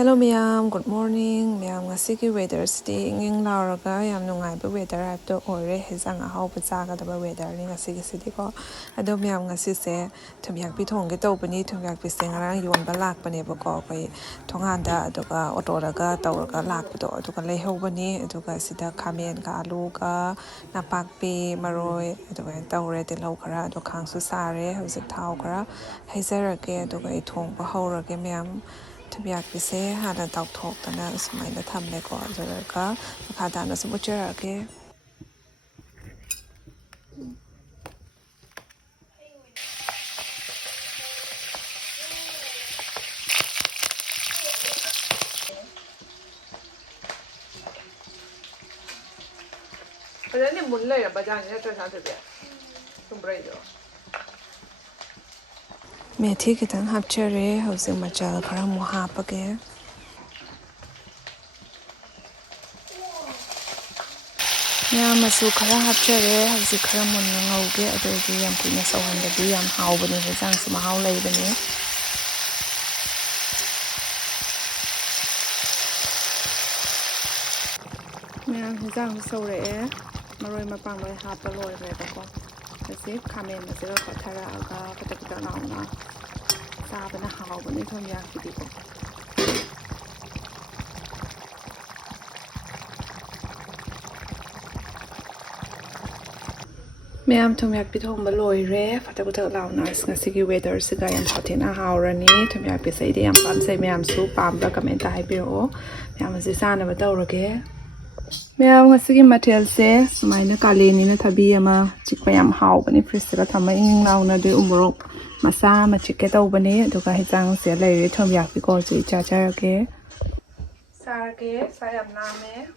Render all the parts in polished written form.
Hello ma'am, good morning. Ma'am, ngasigi weather sidi inging lauraga yam nungaiba weather habto ore hejang ahauba chagadaba weather ni ngasigi sidi ko. Ado ma'am ngasise thumyakpi thongge tawbani thumyakpi se ngarang yonba lakpaneba ko koi thonganda aduga otoraga tawraga lakpado aduga leihobani aduga sida khamen ka alu ka napakpi maroi aduga tawre tilau khara adu khangsu sare hojik thau khara haizarage aduga I thongba haurage ma'am Thumyakpise hana tauthokdana sumaina thamleko aduga makhadana sum ucharage Padani mulla ya bajani na tsa tabe Chumbrei do Methi kitang hapchere hojik Macha khara mu hapage Masu khara hapchere hojik khara munna ngauge adugi yam kuina sawhandabi yam haubani hejang sum hau leibani Ma'am hejang sawre maroi mapang loi hapa loi rebako Kasi khamen masira khathara aga katakita nauna sabana haubani thumyakpi ko Ma'am thumyakpi thongba loire fatakuta launa ngasigi weather siga yam thothina haurani thumyakpi saidi yam pamsai ma'am su pambra comment ta haibiro ma'am asi sana ba tawrage Ma'am ngasigi mathel se sumaina kaleni na thabi ama chikpa yam haubani fridge ga thama ing launa de umrok masa ma chikke tawbani aduga hejang se leire thumyakpi ko chi chajarage sarge sayam name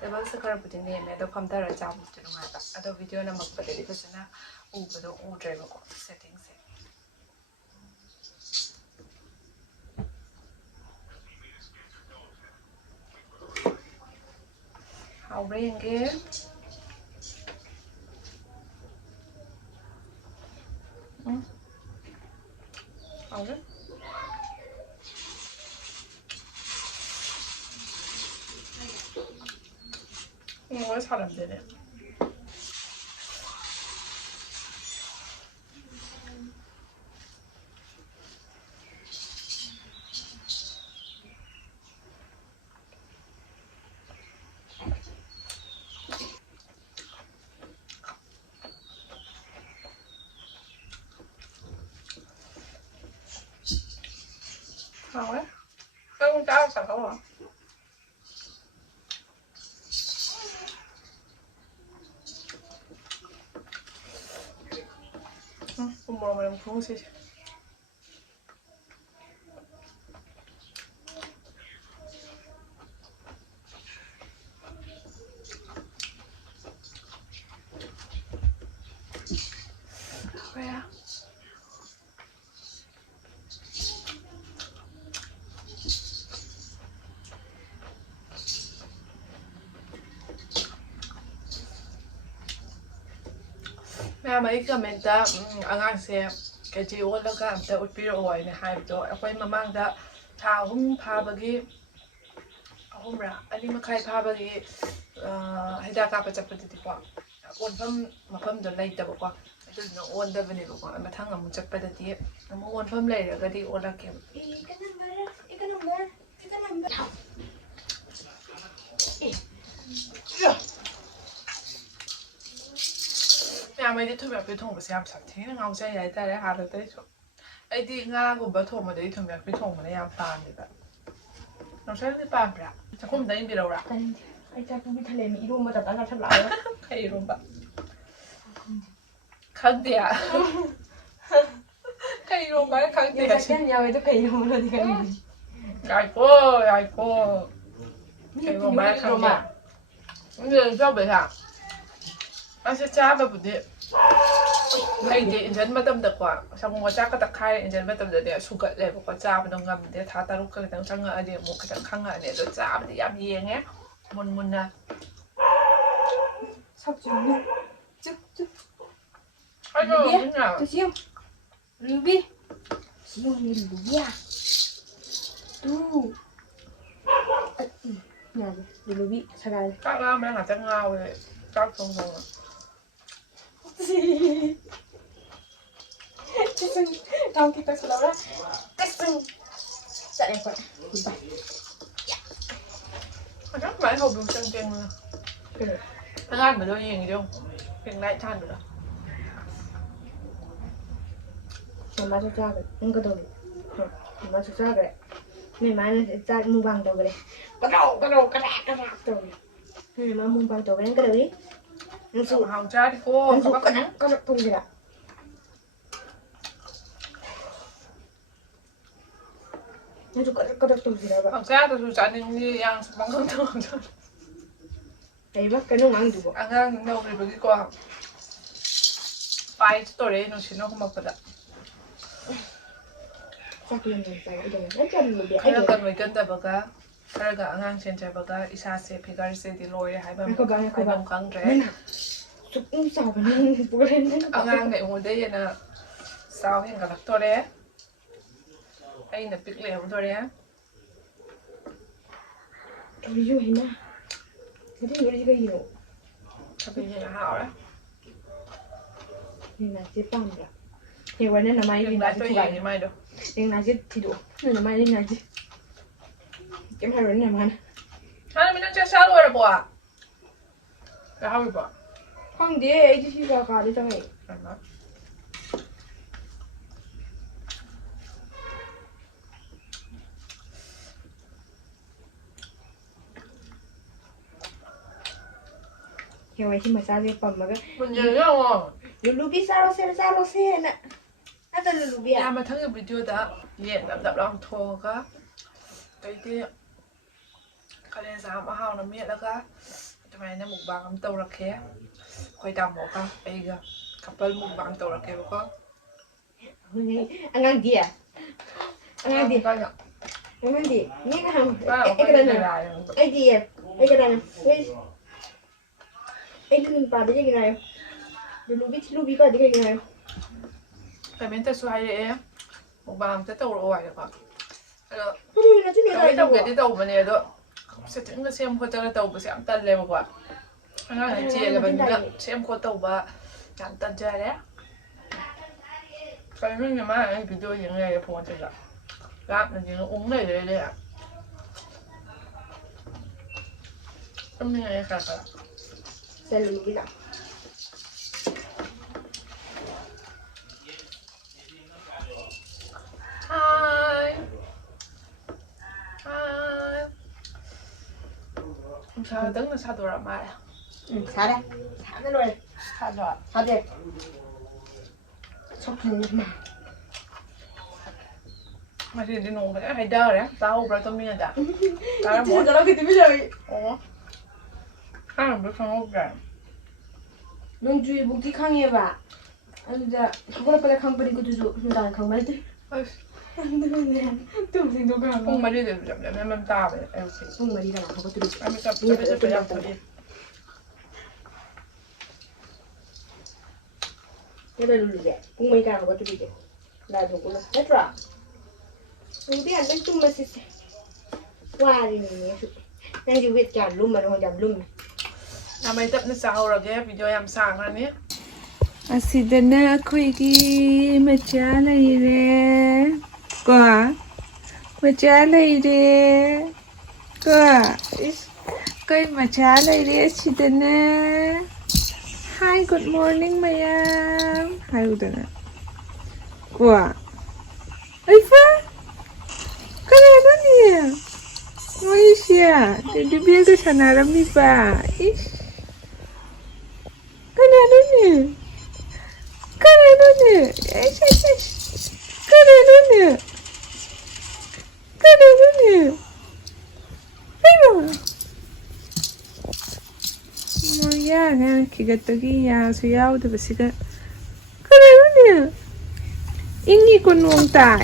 Table sakara put in the name of Pamtara Jam to Macha. Other video number for the division over the old driver settings. How rain gear? How it? What's hot did it? How it? Oh, that's a whole. More than cruises. Where? Ma'am, I comment that I say, get you all the gum that would be all in a hive door. A way mamang that Taum Pabagi Hombra, Ali Makai Pabagi Hidaka Chapati. One from Mapam the late double. I don't know one the vanilla, and Matanga Muchapati. And one from later, got the order came. I made it to be home with something, and I'll say I tell you how to do it. I did not go but home a day to me home when I am found it. No, certainly, Barbara. To whom they be around. I take me to me, you must have done a lot. Hey, Rumba. Cut there. Hey, Rumba, cut there. I can't yell to pay you already. I go. Hey, Rumba, come back. The job is out. I said, chajaba put it. I did in the madam the quack. Some more jacket a kai in the madam that they are sugar level for jab and gum, the tataruka and changa idea, mocha and kanga and the jab, the yam yang, Munmuna. I know, Ruby. You need Ruby. มาดูลูบี้สกาย ก้าวแม่หาจะเงาเลยก้าวตรงๆอ่ะทำกินไปสุดแล้วนะจะได้ก่อนคุณไป มันก็หมายเขาดูเจ๋งๆเลยถ้างานเหมือนเราอย่างเดียวเป็นไรท่านอยู่แล้ว 엄마 저쪽에 응거도 엄마 저쪽에 내 마음에 짜 무방도 그래 까락까락 내 마음 무방도 그래 그래 su hào cha thì cô su 까락 동지라 su 까락 동지라 hào cha thì su cha nên như yang bóng không thường thôi đấy bác cái nó ăn được ăn ăn đâu thì bữa qua phải tôi đấy nó chỉ nó không mặc được chắc là mình phải cái nó chân một cái cần phải cân tập bậc cái cả ngang trên trái bậc isa sẽ phải cái sẽ thì lôi hai bằng căng rẽ cũng sao mà nên bữa lên ngang này ngồi đây là sao hiện cả tôi đấy anh là biết lẻo tôi đấy ví dụ hình na cái gì nữa cái gì là hảo đấy hình là chế băm rồi thìวันนั้นน่ะไม่ได้ tôi gì mai đâu ยังน่าจะที่ดูนี่น่ะไม่ได้น่าจะเก็บให้วันนั้นมัน 하나 민영차 rồi bỏ cái hao bị bỏ ห้องเดียวไอ้ที่ราคาได้จังไงเดี๋ยวไว้ที่มาซาเรียปั๊มมาก็ mình nhớ nhau à ลูบี้ซาโรเซ่น่ะน่าจะลูบี้ nhà mà thằng người video đã hiện đập lòng thô cả cái kia cái này sao mà hao nó miệng đó cảทำไมเนี่ยหมูบางน้ำเต้าระแคะคอยดำหมดกันไอ้ก็ขับไปหมูบางเต้าระแคะบอกว่า อันนั้นดีอ่ะอันนั้นดี ก็เนี่ย อันนั้นดีนี่ก็ทำ ก็ ไอ้กระดานไอ้ดีอ่ะไอ้กระดานเฮ้ยไอ้ลูกปลาได้ยังไงลูบี้ก็ได้ยังไง แต่เป็นแต่สวยเลยหมูบางจะเต้าระไหวหรือเปล่าแล้ว น่าจะมีอะไร ไม่ต้องเกิดที่เต้ามันเนี่ยด้วยเสร็จถึงก็เชื่อมคนจะเต้าไปเสียมตันเลยมากกว่างั้นเจี๋ยเลยมันก็เชื่อมคนเต้าว่าการตันใจแล้วไปไม่ยังมาไอ้วิดีโอยังไงพอจะละรับมันยังอุ้งเลยอ่ะต้องยังไงกันล่ะ ใส่ลูบี้ละ Hi sao đứng là sao tụi rồi mai xả đây rồi sao rồi xả đây sốc lên mà mà thì đi nung phải hay đơ đấy tao bữa tao miên đã tao chưa tao cái bây giờ ủa ăn bữa không ok 명주에 목티 강해 봐. 아니 자 그거를 빨리 강 버리고 두죠. 나 강 말지. 안 되네. 동생도 강. không mà đi được chậm chậm em tao vậy em sẽ 응 말이가 나 그거 들어. em sẽ phải làm thôi 얘를 누르게. 공무이가 그거 들이게. 나도 몰라. 했더라. 우리 안 된 좀 맛있어. 와, 이네. 난 지금 왜 잘 룸만 혼자 룸. làm mấy tập nó sao rồi cái video em sang ra nhé ꯑꯁꯤꯗꯅ ꯑꯩꯈꯣꯏꯒꯤ ꯃꯆꯥ ꯂꯩꯔꯦ ꯀꯣ ꯃꯆꯥ ꯂꯩꯔꯦ ꯀꯣ ꯑꯩꯈꯣꯏ ꯃꯆꯥ ꯂꯩꯔꯦ ꯑꯁꯤꯗꯅ Hi good morning mayam ꯍꯥꯏꯌꯨꯗꯅ ꯀꯣ ꯑꯩꯐ ꯀꯅꯥꯅꯣꯅꯦ ꯃꯣꯏꯁꯦ ꯇꯦꯗꯤꯕꯤꯌꯔꯒ ꯁꯥꯟꯅꯔꯝꯃꯤꯕ 이씨 그래놓니? 에이씨, 그래놓니? 아이고. 뭐야, 그냥 기가떡이야, 수야오도 버시가. 그래놓니? 잉이 군웅따,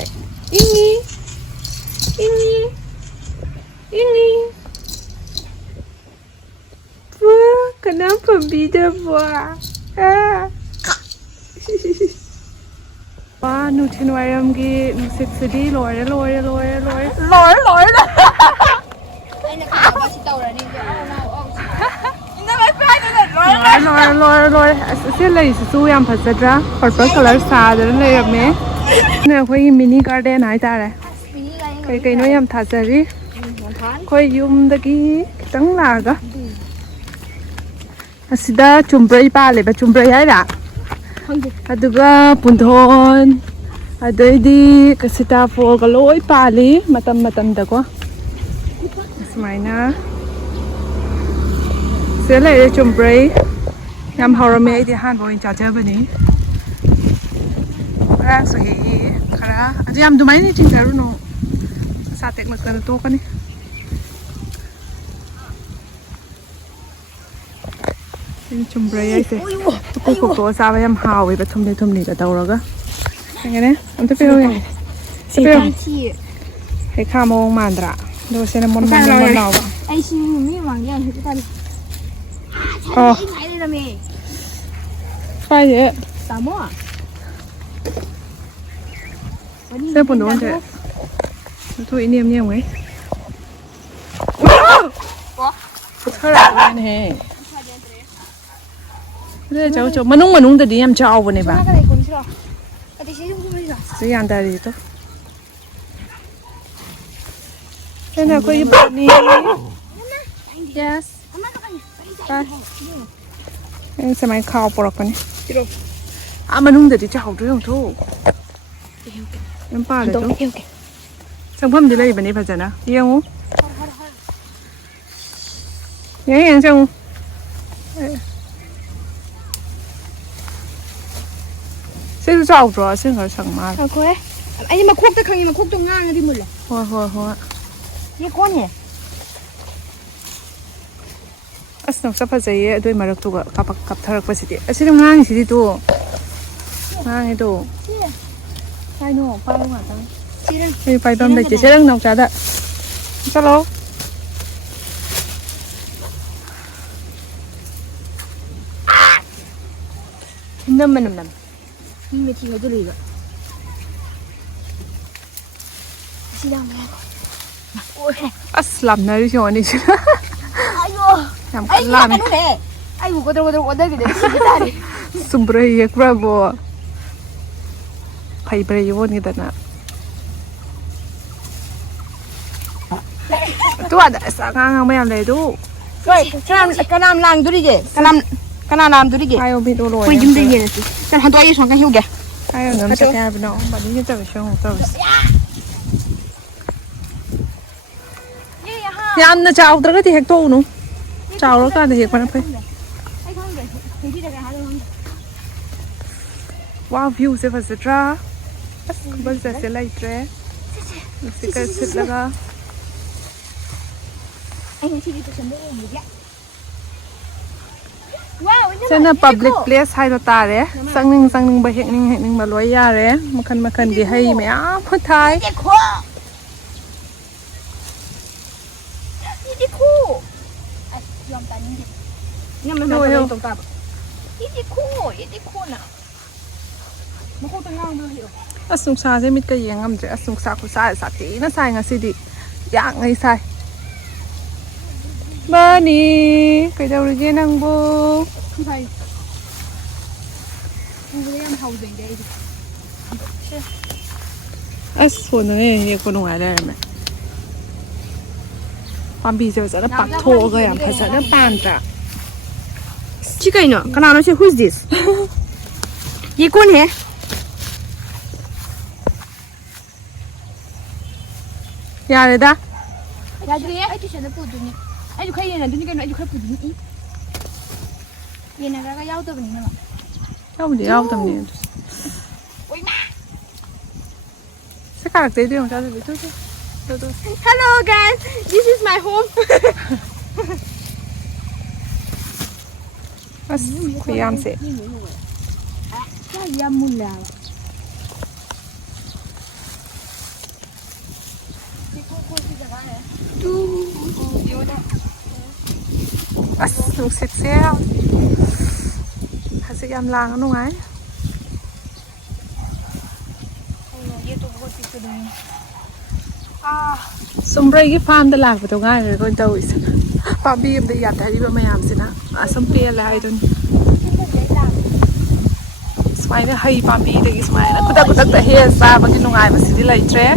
잉이. Kenapa beda buah? Wah, nutin wayam gi musik sedih lore. Ay, nakakaba si Taura ni. lore. Ase leisisu yam phajadra. Purple color sadana leirame. Na khoi mini garden hai tare. Kai no yam thajari. Khoi yum dagi kitang laga. Asida chumbrei pale ba chumbrei hai ra. Aduga punthon. Adai kasita for galoi pali matam da ko. Smaina. Sele chumbrei. Yam harame ai di han boin chajaba ni. Kara so hi kara. Adi yam dumai ni tingdaru no. Sa tek mak kan to kan ni. Ini chumbrei ai se. Ko sa ba yam hawi ba thumni ka tawraga. Ngene, amte pero ya. Pero. He kamo mandra. Do sene mon nawa. Ai si mi wang yang he ta. Oh. Phải vậy. Samo à? Sao buồn đốn thế? Thôi niêm ấy. Thôi là này. Đây cháu mà nung từ đi em cho vào này bà. Cái ăn đây to. Đây là có cái này. Yes. Bye. Em sẽ máy khao bỏ con này. À mà nung từ đi cháu rồi không thôi. Em pa được không? Xong phẩm đi lấy bên này phải chăng á? Đi không? Nhảy hàng xong. Sẽ rau rồi, sẽ phải sẵn mà. Ok. Anh mà khúc tới không, mà khúc trong ngang đi một lần. Hoa. Như con nhỉ? Asnong sa pazay doy marak tuga kapag kaptarak pa siti. Asin ngang siti to. Ngang ito. Pai no, pai nga ta. Hey, pai bam dai che lang nong chada. Chalo. Nam. Nhưng mà chỉ có tôi rồi. Chị đang nghe. Ôi. Aslam na rin siya ni sila. Ayo. Yam kalam. Ay, ko ko dai de sigitari. Chumbrei hekpa bo. Pai bre yun kita na. Tu ada sa ngang mayam le tu. Rồi, cái nam lang duri je. Cái nam làm duri je. Ayo bi do lo. Koi jum de ye. Kan han to ai song kan hiu ge. Ayo nam sa kaya bino. Ba ni ta shong to. Yam na chao tra cái hek to nu. Chao lo ka de hek pa na pe. Ai không ge. Thì đi ra hả đâu. Wow, view se fa se tra. Ba sa se lai tre. Se ka sit laga. Anh chị đi từ sân đây một wow, Sana public place hai ta re. Sang ning ba hek ning ba loi ya re. Makan gi hai me a phut thai. Đi khu. Ai, yom ta ni. Nhưng mà nó không tông ta. Đi khu nào. Mà không tông ngang đâu hiểu. Asung sa se mit ka yengam je asung sa ku sa ti na sai nga si di. Ya ngai sai. Bani, cái đâu rồi năng vô? Không phải. Không có em hầu gì đây. Số này con ngoài đây mà. Bambi giờ nó bắt thô cái em phải nó bàn ra. Chị cái nữa, cái nào nó sẽ who's this? Gì con hả? Ya rồi đó. Ya rồi á, chị sẽ nó phụ được nhỉ? Anh khay này tôi nói anh khay phụ được nhỉ? Này cái dao tôi bên này mà. Không đi đâu tầm này. Ôi má. Sẽ cắt cái gì không cho tôi biết thôi. Hello guys, this is my home. Bas, cái yam sẽ. Cái yam mun là. Bas, nung sit sao? Kasi yam lang ano ngay? Chumbrei cái farm đã lạc vào trong ngay rồi con tàu isa. Bambi em đã giặt thấy ba mayam sina. Asam pe lại don. Sumainya hai pambi dagi sumainya kudak ta he sabagi nungai basidi laitre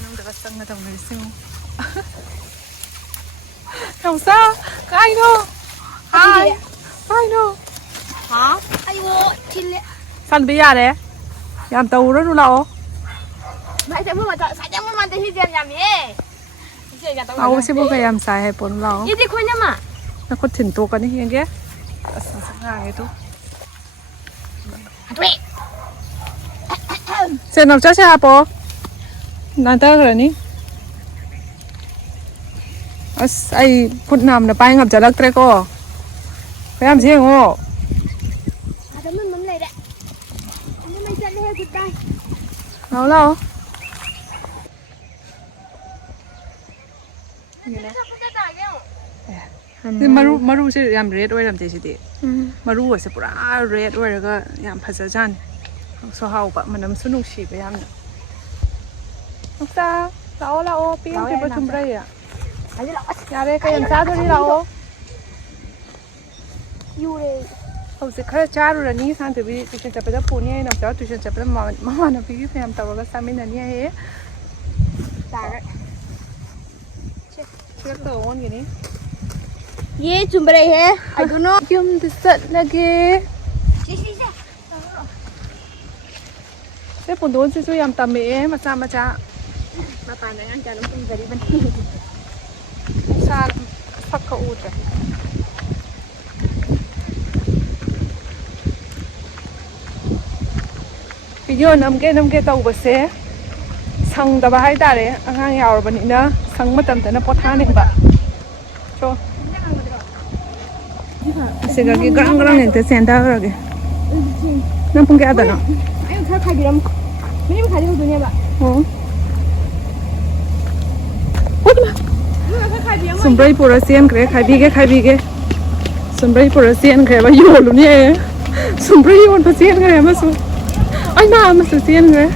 nang daga sangna dang nai simu Kamsa kai no hai no ha ayo chile san bi yare yam tawro nu lao mai ta ma ta sa ja ma ta hi jan yam ye lao sibu ka yam sai hai pon lao ye di khonya ma na ko thin to kan hi nge asa sangai to atwe se nak cha cha po na ta ra ni as ai phut nam na pai ngap jalak tre ko payam se ngo ada man lai da ani mai cha le he gudai lao lao maru se yam red oiram te si de maru se pura red oiraga yam phajajan so hau ba manam su nuksi ba yam Macha lao pi ke ba chumbrei ya yare ka yam cha thori lao yure hau se khara charu rani san te bi tuition chapa da puni ai nam cha tuition chapa mama na bi ki yam tawa ga samin ani he ta check to on gini ye chumbrei hai I don't know yum de sat lage se pun don se su yam tame macha ma pa na ngan cha nam tum gari ban sa phak ka ut video namge tau ba se sang da ba hai tare angang yaw bani na sang matam ta na potha ne ba cho Sega ki grang ekte senda rage. Nang pung kya dana? ayo thar khai diram mini ma khai diram dunia ba Oh. Utma. thar khai diram Chumbrei pura sian kre khai bi ge. Chumbrei pura sian kre ba yo lu ni. Chumbrei yon pa sian kre ma su. Ai na ma su sian kre.